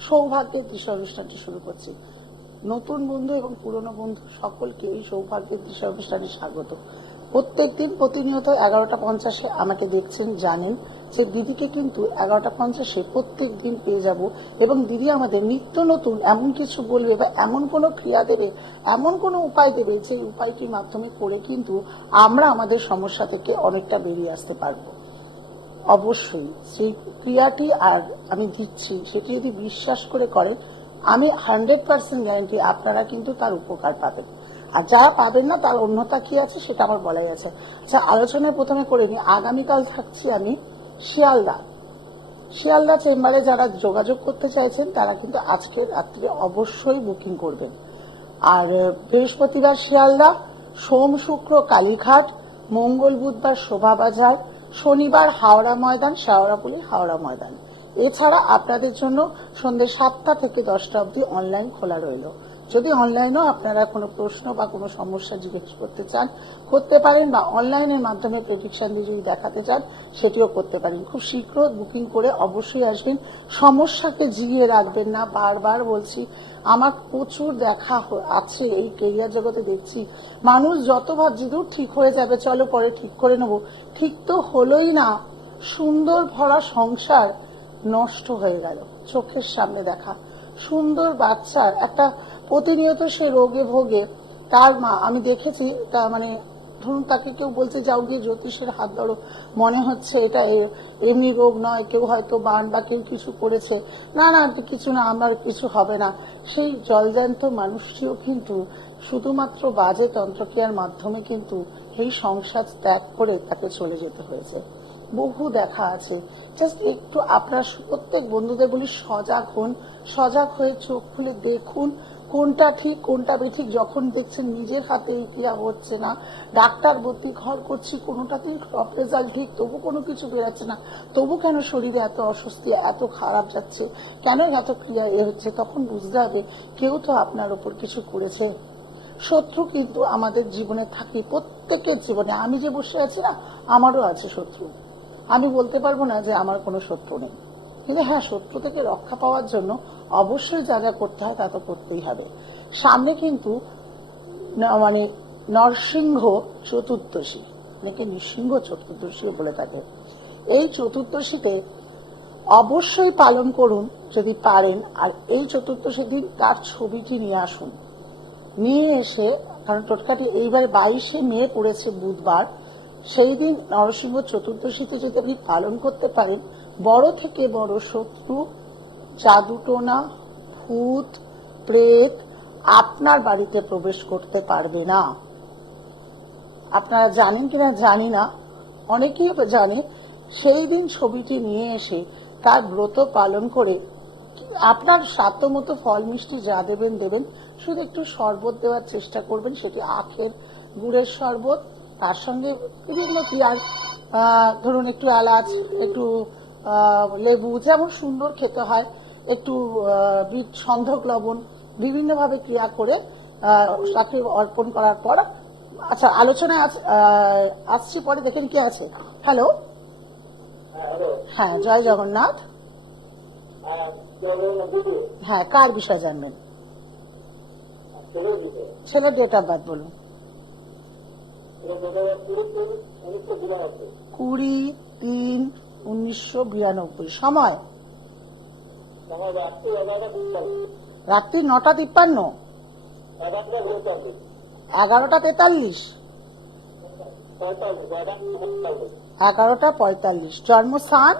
সৌভাগ্যের দৃশ্য অনুষ্ঠানটি শুরু করছি। নতুন বন্ধু এবং পুরনো বন্ধু সকলকে এই সৌভাগ্যের দৃশ্য অনুষ্ঠানে স্বাগত। প্রত্যেকদিন প্রতিনিয়ত এগারোটা পঞ্চাশে আমাকে দেখছেন, জানেন যে দিদিকে কিন্তু এগারোটা পঞ্চাশে প্রত্যেক দিন পেয়ে যাব এবং দিদি আমাদের নিত্য নতুন এমন কিছু বলবে বা এমন কোনো ক্রিয়া দেবে, এমন কোনো উপায় দেবে যে উপায়টির মাধ্যমে করে কিন্তু আমরা আমাদের সমস্যা থেকে অনেকটা বেরিয়ে আসতে পারব। অবশ্যই, সেই ক্রিয়াটি আর আমি দিচ্ছি, সেটি যদি বিশ্বাস করে করেন, আমি হান্ড্রেড পার্সেন্ট গ্যারান্টি আপনারা কিন্তু তার উপকার পাবেন। আর যা পাবেন না, তার অন্যতা কি আছে, সেটা আমার বলাই আছে। আচ্ছা আলোচনায় প্রথমে করে নিই, আগামীকাল থাকছি আমি শিয়ালদা। শিয়ালদা চেম্বারে যারা যোগাযোগ করতে চাইছেন, তারা কিন্তু আজকে রাত্রে অবশ্যই বুকিং করবেন। আর, বৃহস্পতিবার শিয়ালদা, সোম শুক্র কালীঘাট, মঙ্গল বুধবার শোভাবাজার শনিবার হাওড়া ময়দান শেওড়াপুলি হাওড়া ময়দান। এছাড়া আপনাদের জন্য সন্ধ্যে সাতটা থেকে দশটা অবধি অনলাইন খোলা রইল। যদি অনলাইনেও আপনারা কোনো প্রশ্ন বা কোনো সমস্যা জিজ্ঞেস করতে চান, করতে পারেন বা অনলাইনের মাধ্যমে প্রেডিকশন দিয়ে যদি দেখাতে চান, সেটিও করতে পারেন। খুব শীঘ্র বুকিং করে অবশ্যই আসবেন। সমস্যাকে জিগিয়ে রাখবেন না। বারবার বলছি, আমার প্রচুর দেখা আছে এই কেরিয়ার জগতে দেখছি। মানুষ যত ভাবছি দূর ঠিক হয়ে যাবে, চলো পরে ঠিক করে নেব। ঠিক তো হলোই না। সুন্দর ভরা সংসার নষ্ট হয়ে গেল। চোখের সামনে দেখা। সুন্দর বাচ্চার একটা প্রতিনিয়ত সে রোগে ভোগে। তার মা, আমি দেখেছি, তা মানে ধরুন তাকে কেউ বলছে, যাও গিয়ে জ্যোতিষের হাত ধরো। মনে হচ্ছে এটা এমনি রোগ নয়, কেউ হয়তো বান বা কেউ কিছু করেছে। না না কিছু না, আমার কিছু হবে না। সেই জলজ্যান্ত মানুষটিও কিন্তু শুধুমাত্র বাজে তন্ত্রক্রিয়ার মাধ্যমে কিন্তু এই সংসার ত্যাগ করে তাকে চলে যেতে হয়েছে। বহু দেখা আছে। জাস্ট একটু আপনার প্রত্যেক বন্ধুদের বলি, সজাগ হন, সজাগ হয়ে চোখ খুলে দেখুন কোনটা ঠিক, কোনটা বেঠিক, যখন দেখছেন নিজের হাতে ক্রিয়া হচ্ছে না, ডাক্তার ভর্তি ঘর করছি কোনোটাতেই সব রেজাল্ট ঠিক, তবু কোনো কিছু বেরাচ্ছে না, তবু কেন শরীরে এত অস্বস্তি, এত খারাপ যাচ্ছে, কেন এত ক্রিয়া এ হচ্ছে, তখন বুঝতে হবে কেউ তো আপনার ওপর কিছু করেছে। শত্রু কিন্তু আমাদের জীবনে থাকে, প্রত্যেকের জীবনে, আমি যে বসে আছি না, আমারও আছে শত্রু। আমি বলতে পারব না যে আমার কোনো শত্রু নেই। কিন্তু হ্যাঁ শত্রু থেকে রক্ষা পাওয়ার জন্য অবশ্যই যা যা করতে হয় তা তো করতেই হবে। সামনে কিন্তু মানে নরসিংহ চতুর্দশী, অনেকে নৃসিংহ চতুর্দশীও বলে থাকে। এই চতুর্দশীতে অবশ্যই পালন করুন যদি পারেন, আর এই চতুর্দশী দিন তার ছবিটি নিয়ে আসুন। নিয়ে এসে, কারণ টোটকাটি এইবার বাইশে মে পড়েছে বুধবার, সেই দিন নরসিংহ চতুর্দশীতে যদি আপনি পালন করতে পারেন বড় থেকে বড় শত্রু জাদুটোনা ভূত প্রেত আপনার বাড়িতে প্রবেশ করতে পারবে না। আপনারা জানেন কিনা জানি না। অনেকেই জানে সেই দিন ছবিটি নিয়ে এসে তার ব্রত পালন করে আপনার সাধ্য মতো ফল মিষ্টি যা দেবেন দেবেন শুধু একটু শরবত দেওয়ার চেষ্টা করবেন সেটি আখের গুড়ের শরবত তার সঙ্গে বিভিন্ন আহ, ধরুন একটু এলাচ একটু লেবু যেমন সুন্দর খেতে হয়, একটু বিট সন্ধক লবণ বিভিন্নভাবে ক্রিয়া করে তাকে অর্পণ করার পর আচ্ছা আলোচনায় আসছি পরে দেখেন কি আছে। হ্যালো হ্যাঁ জয় জগন্নাথ। হ্যাঁ কার বিষয় জানবেন? ছেলের ডেট অফ বার্থ বলুন। কুড়ি, তিন উনিশশো বিরানব্বই সময়। রাত্রি নটা তিপ্পান্ন। এগারোটা তেতাল্লিশ। এগারোটা পঁয়তাল্লিশ। জন্মস্থান?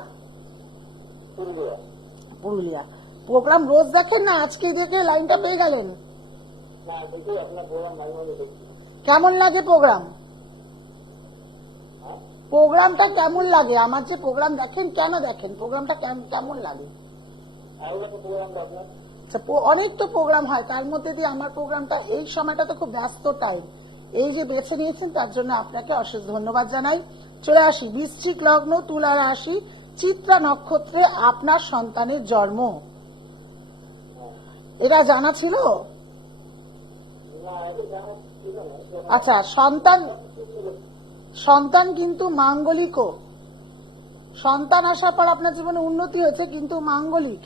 পুরুলিয়া। প্রোগ্রাম রোজ দেখেন না? আজকে দেখে লাইনটা পেয়ে গেলেন। কেমন লাগে প্রোগ্রাম? প্রোগ্রামটা কেমন লাগে? আমার যে প্রোগ্রাম দেখেন কেন দেখেন? প্রোগ্রামটা কেম- কেমন লাগে? আচ্ছা, অনেক তো প্রোগ্রাম হয় তার মধ্যে দিয়ে আমার প্রোগ্রামটা এই সময়টা তো খুব ব্যস্ত টাইম এই যে বেছে নিয়েছেন তার জন্য আপনাকে অশেষ ধন্যবাদ জানাই। চলে আসি বৃশ্চিক লগ্ন তুলা রাশি চিত্রা নক্ষত্রে আপনার সন্তানের জন্ম। এটা জানা ছিল? আচ্ছা সন্তান সন্তান কিন্তু মাঙ্গলিকও সন্তান আসার পর আপনার জীবনে উন্নতি হয়েছে কিন্তু মাঙ্গলিক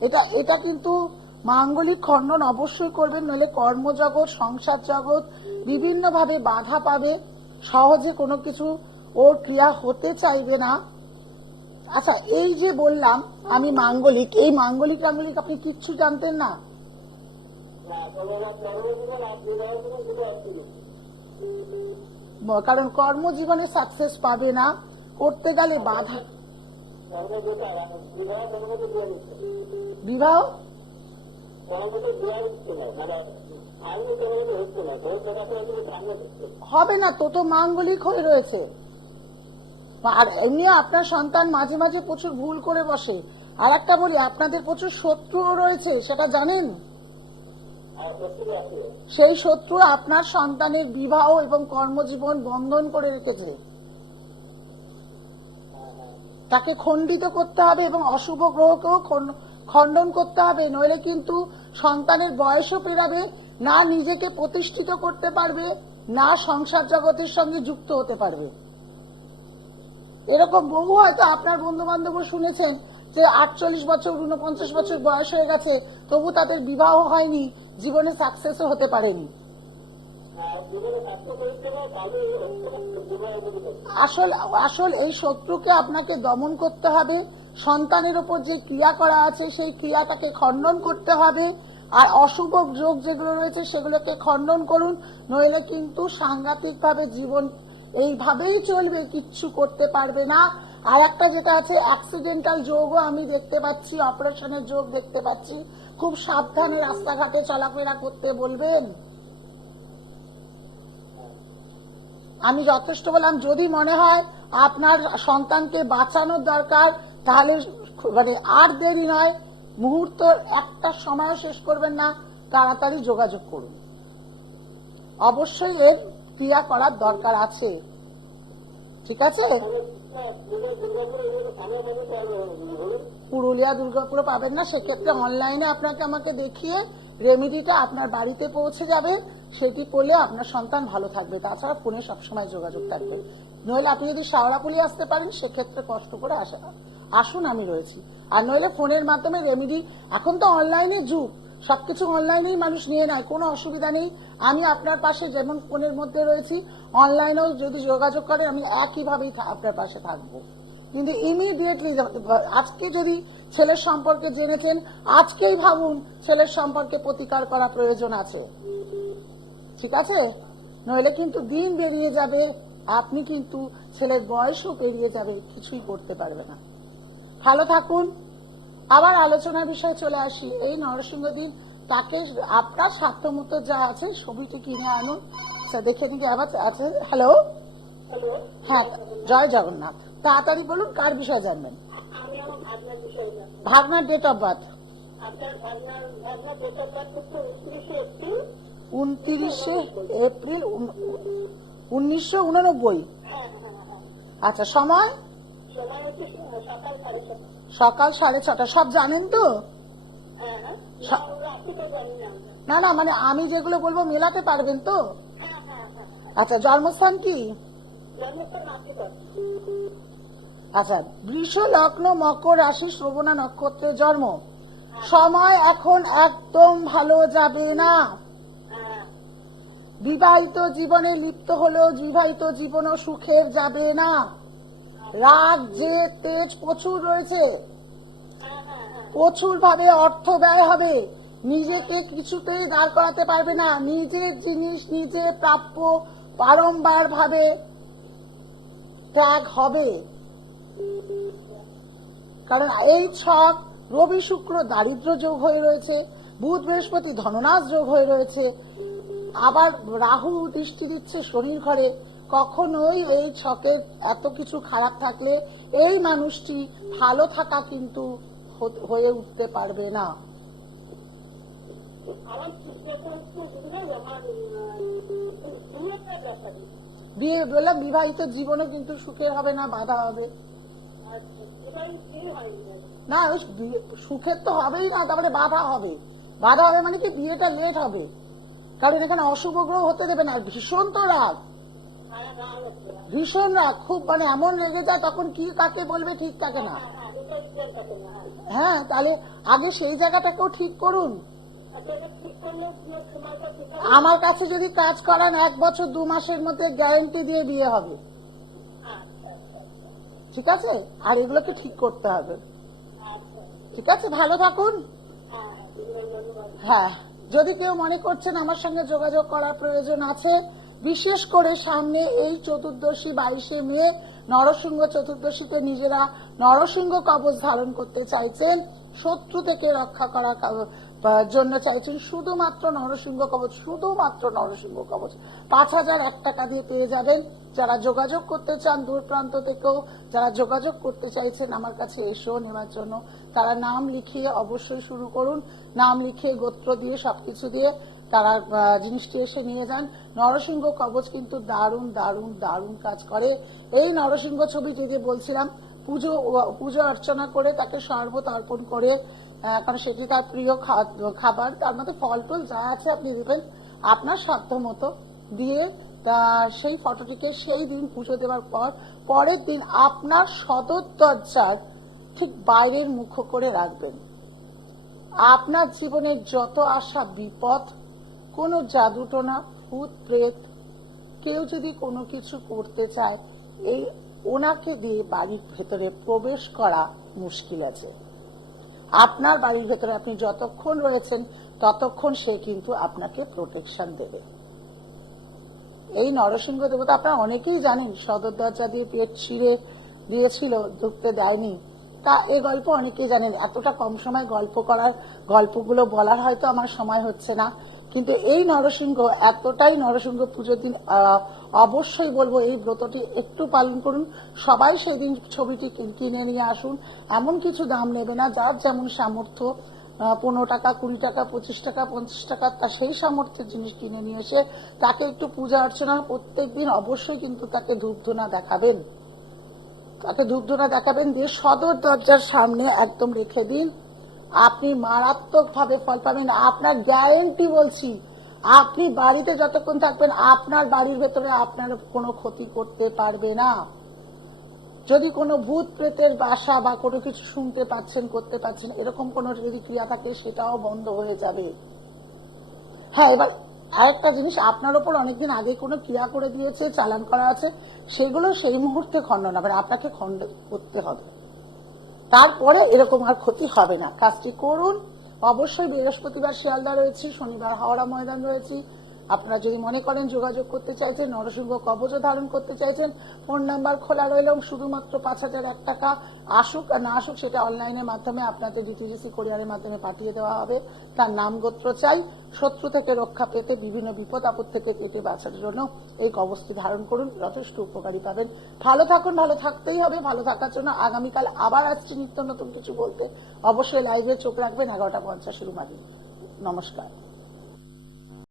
এটা এটা কিন্তু মাঙ্গলিক খণ্ডন অবশ্যই করবেন নইলে কর্মজগৎ সংসার জগৎ বিভিন্ন ভাবে বাধা পাবে সহজে কোনো কিছু ওর ক্রিয়া হতে চাইবে না আচ্ছা এই যে বললাম আমি মাঙ্গলিক এই মাঙ্গলিক টাঙ্গলিক আপনি কিচ্ছু জানতেন না কারণ কর্মজীবনে সাকসেস পাবে না, করতে গেলে বাধা। বিবাহ? হবে না, তো তো মাঙ্গলিক হয়ে রয়েছে। আর এমনি আপনার সন্তান মাঝে মাঝে প্রচুর ভুল করে বসে। আর একটা বলি, আপনাদের প্রচুর শত্রুও রয়েছে, সেটা জানেন? সেই শত্রু আপনার সন্তানের বিবাহ এবং কর্মজীবন বন্ধন করে রেখেছে। তাকে খণ্ডিত করতে হবে এবং অশুভ গ্রহকেও খণ্ডন করতে হবে, নইলে কিন্তু সন্তানের বয়সও পেরাবে, না নিজেকে প্রতিষ্ঠিত করতে পারবে, না সংসার জগতের সঙ্গে যুক্ত হতে পারবে। এরকম বহু হয়তো আপনার বন্ধু বান্ধব শুনেছেন যে আটচল্লিশ বছর উনপঞ্চাশ বছর বয়স হয়ে গেছে, তবু তাদের বিবাহ হয়নি, জীবনে সাকসেসও হতে পারেনি। আসল আসল এই শত্রুকে আপনাকে দমন করতে হবে, সন্তানের ওপর যে ক্রিয়া করা আছে, সেই ক্রিয়া তাকে খণ্ডন করতে হবে, আর অশুভ যোগ যেগুলো রয়েছে সেগুলোকে খণ্ডন করুন, নইলে কিন্তু সাংঘাতিক ভাবে জীবন এইভাবেই চলবে, কিচ্ছু করতে পারবে না। আর একটা যেটা আছে অ্যাক্সিডেন্টাল যোগও আমি দেখতে পাচ্ছি, অপারেশনের যোগ দেখতে পাচ্ছি। খুব সাবধানে রাস্তাঘাটে চলাফেরা করতে বলবেন। আমি যথেষ্ট বললাম, যদি মনে হয় আপনার সন্তানকে বাঁচানোর দরকার, তাহলে মানে আর দেরি নয়, মুহূর্ত একটা সময় শেষ করবেন না, তাড়াতাড়ি যোগাযোগ করুন। অবশ্যই এর ক্রিয়া করার দরকার আছে। ঠিক আছে? পুরুলিয়া, দুর্গাপুরে পাবেন না। সেক্ষেত্রে অনলাইনে আপনাকে আমাকে দেখিয়ে রেমিডিটা আপনার বাড়িতে পৌঁছে যাবে। সেটি করলে আপনার সন্তান ভালো থাকবে। তাছাড়া ফোনে সবসময় যোগাযোগ থাকবে। নইলে আপনি যদি শাওড়াপুলি আসতে পারেন, সেক্ষেত্রে কষ্ট করে আসে আসুন, আমি রয়েছি। আর নইলে ফোনের মাধ্যমে রেমিডি এখন তো অনলাইনে যুগ। সবকিছু অনলাইনেই মানুষ নিয়ে নেয়, কোনো অসুবিধা নেই। আমি আপনার পাশে যেমন ফোনের মধ্যে রয়েছি, অনলাইনেও যদি যোগাযোগ করে, আমি একইভাবেই আপনার পাশে থাকব। কিন্তু ইমিডিয়েটলি আজকে যদি ছেলের সম্পর্কে জেনেছেন, আজকেই ভাবুন ছেলের সম্পর্কে প্রতিকার করা প্রয়োজন আছে। ঠিক আছে? নইলে কিন্তু দিন বেরিয়ে যাবে, আপনি কিন্তু ছেলের বয়সও পেরিয়ে যাবে, কিছুই করতে পারবে না। ভালো থাকুন। আবার আলোচনার বিষয়ে চলে আসি। এই নরসিংহ দিন তাকে আপনার স্বার্থমতো যা আছে ছবিটি কিনে আনুন। আচ্ছা, দেখে নিতে আবার আছে। হ্যালো হ্যাঁ জয় জগন্নাথ। তাড়াতাড়ি বলুন কার বিষয়ে জানবেন? ভাবনার ডেট অফ বার্থ উনত্রিশে এপ্রিল। উনিশশো উননব্বই। হ্যাঁ হ্যাঁ হ্যাঁ। আচ্ছা সময়? সকাল সাড়ে সকাল সাড়ে ছটা সব জানেন তো? হ্যাঁ হ্যাঁ। না না। মানে আমি যেগুলো বলব মেলাতে পারবেন তো? হ্যাঁ আচ্ছা জন্মস্থান কি? আচ্ছা বৃষ লগ্ন মকর রাশি শ্রবণা নক্ষত্রের জন্ম। সময় এখন একদম ভালো যাবে না। বিবাহিত জীবনে লিপ্ত হলেও বিবাহিত জীবনও সুখের যাবে না। রাগ যে তেজ প্রচুর রয়েছে প্রচুর ভাবে অর্থ ব্যয় হবে। নিজেকে কিছুতেই দাঁড় করাতে পারবে না। নিজের জিনিস নিজে প্রাপ্য বারংবার ভাবে ত্যাগ হবে। কারণ এই ছক রবি শুক্র দারিদ্র যোগ হয়ে রয়েছে, বুধ বৃহস্পতি ধননাশ যোগ হয়ে রয়েছে। আবার রাহু দৃষ্টি দিচ্ছে শনির ঘরে। কখনোই এই ছকের এত কিছু খারাপ থাকলে এই মানুষটি ভালো থাকা কিন্তু হয়ে উঠতে পারবে না। বিয়ে বললাম বিবাহিত জীবনও কিন্তু সুখের হবে না বাধা হবে। আচ্ছা না সুখের তো হবেই না তারপরে বাধা হবে। বাধা হবে মানে কি বিয়েটা লেট হবে। কারণ এখানে অশুভ গ্রহ হতে দেবে না ভীষণ তো রাগ। ভীষণ রাগ খুব মানে এমন লেগে যায়, তখন কি কাকে বলবে ঠিক থাকে না। হ্যাঁ তাহলে আগে সেই জায়গাটাকেও ঠিক করুন। আমার কাছে যদি কাজ করান, এক বছর দু মাসের মধ্যে গ্যারান্টি দিয়ে বিয়ে হবে। ঠিক আছে? আর এগুলোকে ঠিক করতে হবে। ঠিক আছে? ভালো থাকুন। হ্যাঁ যদি কেউ মনে করছেন আমার সঙ্গে যোগাযোগ করার প্রয়োজন আছে বিশেষ করে সামনে এই চতুর্দশী বাইশে মে নরসিংহ চতুর্দশীতে নিজেরা নরসিংহ কবচ ধারণ করতে চাইছেন, শত্রু থেকে রক্ষা করার জন্য চাইছেন শুধুমাত্র নরসিংহ কবচ, শুধুমাত্র নরসিংহ কবচ। পাঁচ হাজার এক টাকা দিয়ে পেয়ে যাবেন। যারা যোগাযোগ করতে চান দূর প্রান্ত থেকেও, যারা যোগাযোগ করতে চাইছেন আমার কাছে এসেও নেওয়ার জন্য। তারা নাম লিখিয়ে অবশ্যই শুরু করুন। নাম লিখিয়ে গোত্র দিয়ে, সবকিছু দিয়ে তারা জিনিসটি এসে নিয়ে যান। নরসিংহ কবচ কিন্তু দারুণ দারুণ দারুণ কাজ করে। এই নরসিংহ ছবি যদি বলছিলাম, পুজো পুজো অর্চনা করে তাকে শরবত অর্পণ করে কারণ সেটি তার প্রিয় খাবার। তার মধ্যে ফল টল যা আছে আপনি দেবেন আপনার সাধ্য মতো দিয়ে সেই ফটোটিকে সেই দিন পুজো দেওয়ার পর, পরের দিন আপনার সদর দরজার ঠিক বাইরের মুখ করে রাখবেন। আপনার জীবনের যত আশা বিপদ কোনো জাদুটোনা ভূত প্রেত। কেউ যদি কোনো কিছু করতে চায়, এই ওনাকে দিয়ে বাড়ির ভেতরে প্রবেশ করা মুশকিল আছে। আপনার বাড়ির ভেতরে আপনি যতক্ষণ রয়েছেন, ততক্ষণ সে কিন্তু আপনাকে প্রোটেকশন দেবে। এই নরসিংহ দেবতা আপনারা অনেকেই জানেন, সদর দরজা দিয়ে পেট ছিঁড়ে দিয়েছিল, ঢুকতে দেয়নি। তা এই গল্প অনেকেই জানেন, এতটা কম সময় গল্প করার, গল্পগুলো বলার হয়তো আমার সময় হচ্ছে না। কিন্তু এই নরসিংহ, এতটাই নরসিংহ পুজোর দিন অবশ্যই বলব এই ব্রতটি একটু পালন করুন। সবাই সেই দিন ছবিটি কিনে নিয়ে আসুন। এমন কিছু দাম নেবে না। যার যেমন সামর্থ্য পনেরো টাকা, কুড়ি টাকা, পঁচিশ টাকা, পঞ্চাশ টাকা তা সেই সামর্থ্যের জিনিস কিনে নিয়ে এসে তাকে একটু পূজা অর্চনা প্রত্যেক দিন অবশ্যই কিন্তু তাকে ধূপধুনা দেখাবেন। তাকে ধূপধুনা দেখাবেন। দিয়ে সদর দরজার সামনে একদম রেখে দিন। আপনি মারাত্মক ভাবে ফল পাবেন। আপনার গ্যারেন্টি বলছি। আপনি বাড়িতে যতক্ষণ থাকবেন, আপনার বাড়ির ভেতরে আপনার কোনো ক্ষতি করতে পারবে না। যদি কোনো ভূত প্রেতের বাসা বা কোনো কিছু শুনতে পাচ্ছেন, করতে পাচ্ছেন, এরকম কোনো যদি ক্রিয়া থাকে, সেটাও বন্ধ হয়ে যাবে। হ্যাঁ এবার আরেকটা জিনিস, আপনার ওপর অনেকদিন আগে কোনো ক্রিয়া করে দিয়েছে, চালান করা আছে, সেগুলো সেই মুহূর্তে খণ্ডন হবে, আপনাকে খণ্ড করতে হবে। তারপরে এরকম আর ক্ষতি হবে না। কাজটি করুন। অবশ্যই বৃহস্পতিবার শিয়ালদা রয়েছে, শনিবার হাওড়া ময়দান রয়েছে। আপনারা যদি মনে করেন যোগাযোগ করতে চাইছেন, নরসিংহ কবচ ধারণ করতে চাইছেন, ফোন নাম্বার খোলা রইল শুধুমাত্র পাঁচ হাজার এক টাকা আসুক না আসুক সেটা অনলাইনের মাধ্যমে আপনাদের ডিটিজিসি কোরিয়ারের মাধ্যমে পাঠিয়ে দেওয়া হবে। তার নাম গোত্র চাই। শত্রু থেকে রক্ষা পেতে, বিভিন্ন বিপদ আপদ থেকে কেটে বাঁচার জন্য এই কবচটি ধারণ করুন। যথেষ্ট উপকারী পাবেন। ভালো থাকুন, ভালো থাকতেই হবে। ভালো থাকার জন্য আগামীকাল আবার আসছি নিত্য নতুন কিছু বলতে। অবশ্যই লাইভে চোখ রাখবেন। এগারোটা পঞ্চাশের মাঝে নমস্কার।